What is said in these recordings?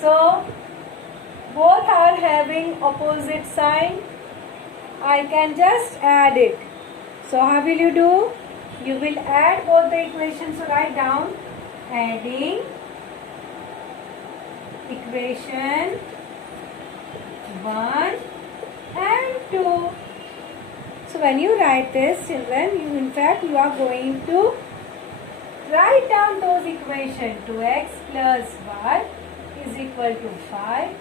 So both are having opposite sign. I can just add it. So how will you do? You will add both the equations. So write down adding equation 1 and 2. So when you write this, children, you are going to write down those equations. 2x plus y is equal to 5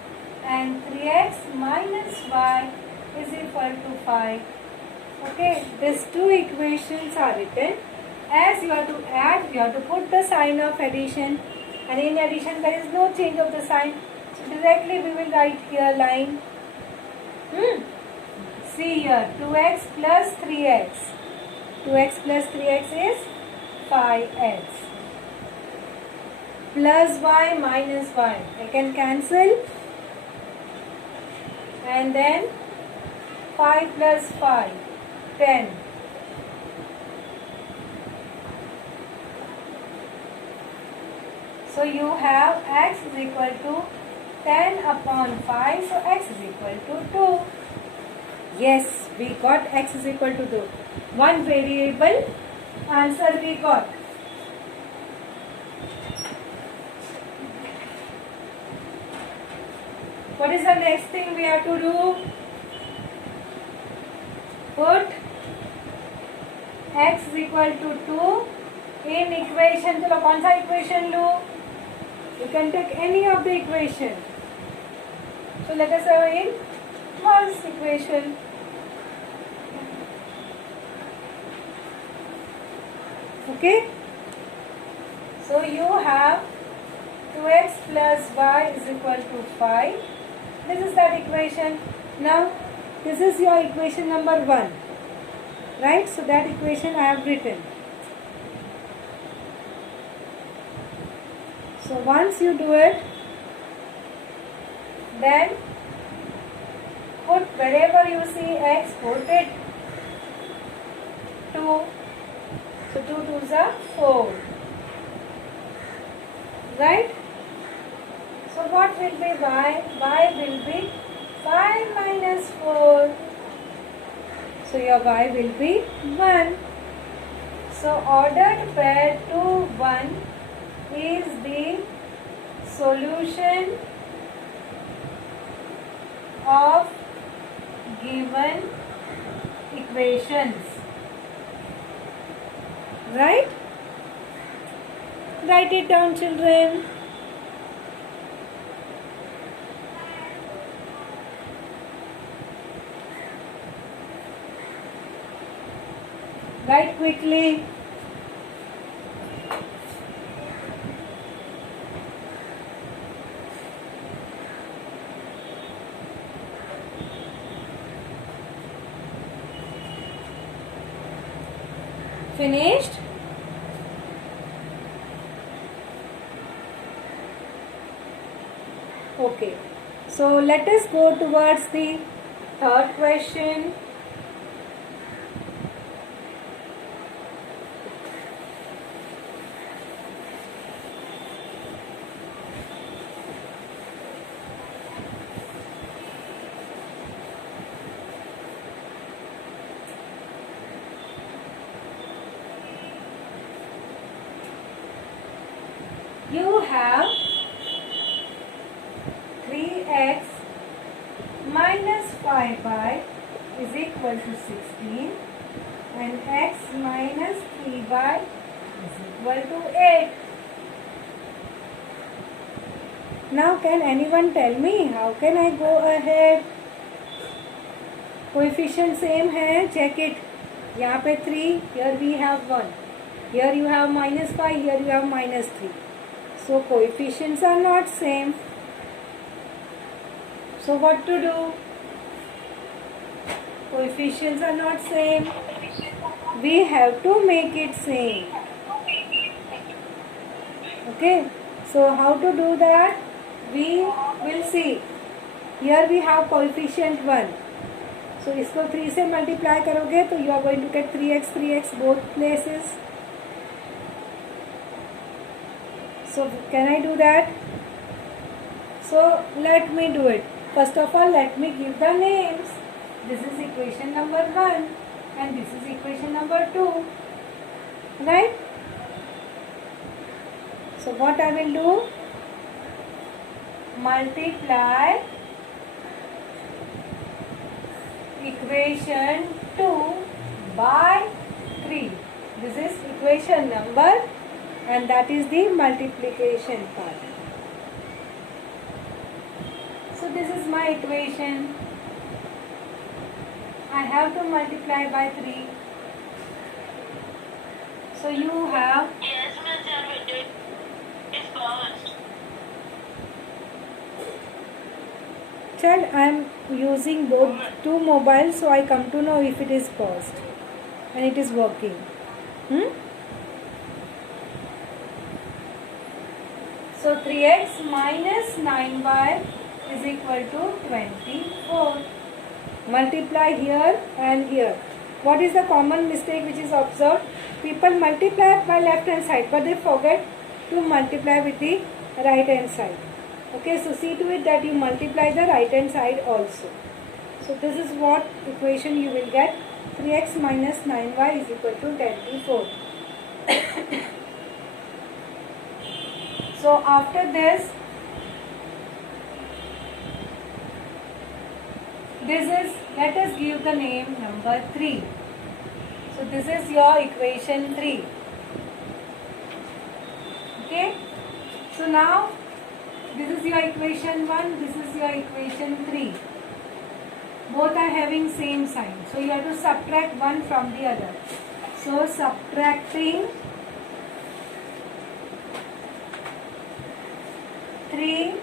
and 3x minus y is equal to 5. Okay, these two equations are written. As you have to add, you have to put the sign of addition, and in addition there is no change of the sign. So directly we will write here line. See here, 2x plus 3x. 2x plus 3x is 5x. Plus y minus y. I can cancel. And then 5 plus 5, 10. So you have x is equal to 10 upon 5. So x is equal to 2. Yes, we got x is equal to 2. One variable answer we got. What is the next thing we have to do? Put x is equal to 2 in equation. चलो कौन सा equation low? You can take any of the equation. So let us have in first equation. Okay. So you have 2x plus y is equal to 5. This is that equation. Now this is your equation number 1. Right? So that equation I have written. So once you do it, then put wherever you see x, put it 2. So 2 2s are 4. Right? So what will be y? Y will be 5 minus 4. So your y will be 1. So ordered pair 2, 1 is the solution of given equations. Right? Write it down, children. Write quickly. Finished? Okay. So let us go towards the third question. You have 3x minus 5y is equal to 16 and x minus 3y is equal to 8. Now can anyone tell me how can I go ahead? Coefficient same है, check it. यहाँ पे 3, here we have 1. Here you have minus 5, here you have minus 3. So coefficients are not same. So what to do? Coefficients are not same. We have to make it same. Okay. So how to do that? We will see. Here we have coefficient 1. So इसको 3 से multiply करोगे तो you are going to get 3x both places. So can I do that? So let me do it. First of all, let me give the names. This is equation number 1 and this is equation number 2. Right? So what I will do? Multiply equation 2 by 3. This is equation number and that is the multiplication part. So this is my equation. I have to multiply by 3. So you have. Yes, Miss, it's paused. Child, I am using both two mobiles, so I come to know if it is paused and it is working. So 3x minus 9y is equal to 24. Multiply here and here. What is the common mistake which is observed? People multiply by left hand side, but they forget to multiply with the right hand side. Okay, so see to it that you multiply the right hand side also. So this is what equation you will get. 3x minus 9y is equal to 24. So after this is, let us give the name number 3. So this is your equation 3. Okay. So now this is your equation 1, this is your equation 3. Both are having same sign. So you have to subtract one from the other. So subtracting 3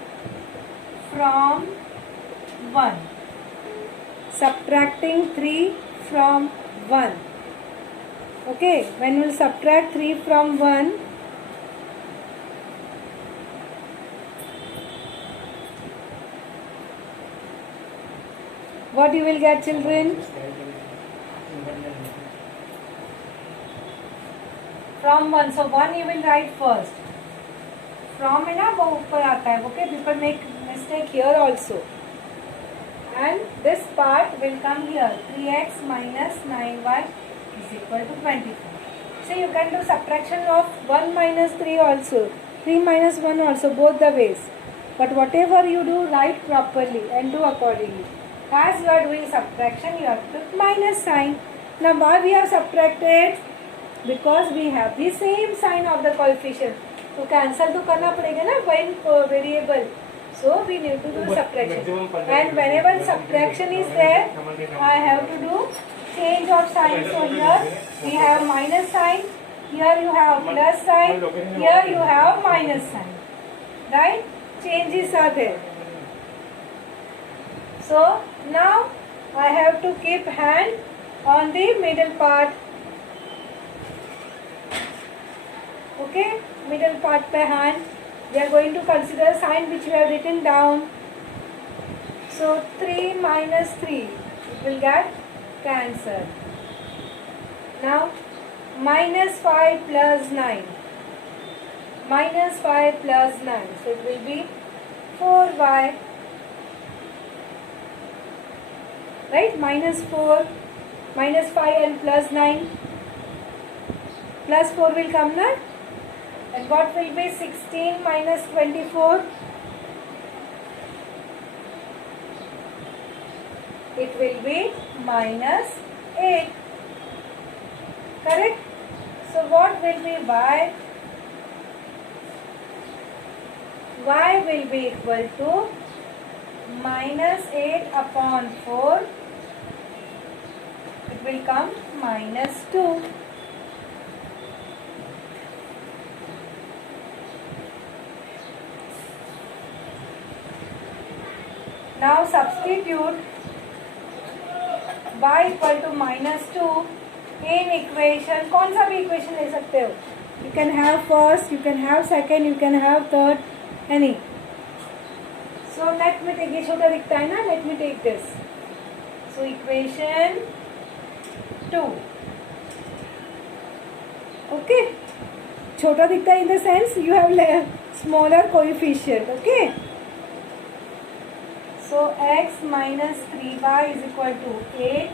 from 1. Subtracting 3 from 1. Okay, when we will subtract 3 from 1, what you will get, children? From 1. So 1 you will write first. From है ना वो ऊपर आता है. Okay, people make mistake here also. And this part will come here. 3x minus 9y is equal to 24. So you can do subtraction of 1 minus 3 also. 3 minus 1 also, both the ways. But whatever you do, write properly and do accordingly. As you are doing subtraction, you have to put minus sign. Now why we have subtracted? Because we have the same sign of the coefficient. So cancel to करना पड़ेगा ना when variable. So we need to do subtraction. And whenever subtraction is there, I have to do change of sign. So here we have minus sign. Here you have plus sign. Here you have minus sign. Right? Changes are there. So now I have to keep hand on the middle part. Okay, middle part per hand. We are going to consider sign which we have written down. So 3 minus 3 it will get cancelled. Now minus 5 plus 9. Minus 5 plus 9. So it will be 4y. Right? Minus 4, minus 5 and plus 9. Plus 4 will come now. And what will be 16 minus 24? It will be minus 8. Correct? So what will be y? Y will be equal to minus 8 upon 4. It will come minus 2. Now substitute y equal to minus 2 in equation. कौन सा भी equation ले सकते हो? You can have first, you can have second, you can have third, any. So let me take, ये छोटा दिखता है ना? Let me take this. So equation 2. Okay. छोटा दिखता है in the sense you have smaller coefficient. Okay. So x minus 3y is equal to 8.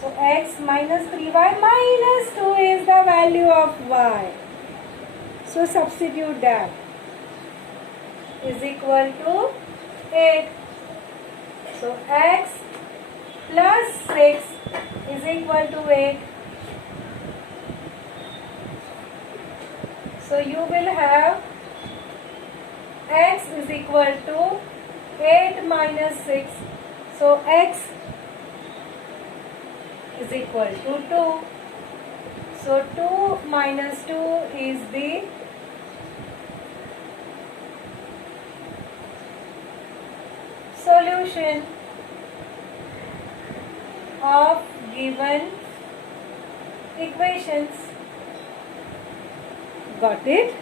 So x minus 3y minus 2 is the value of y. So substitute that. Is equal to 8. So x plus 6 is equal to 8. So you will have x is equal to 8 minus 6. So x is equal to 2. So 2 minus 2 is the solution of given equations. Got it?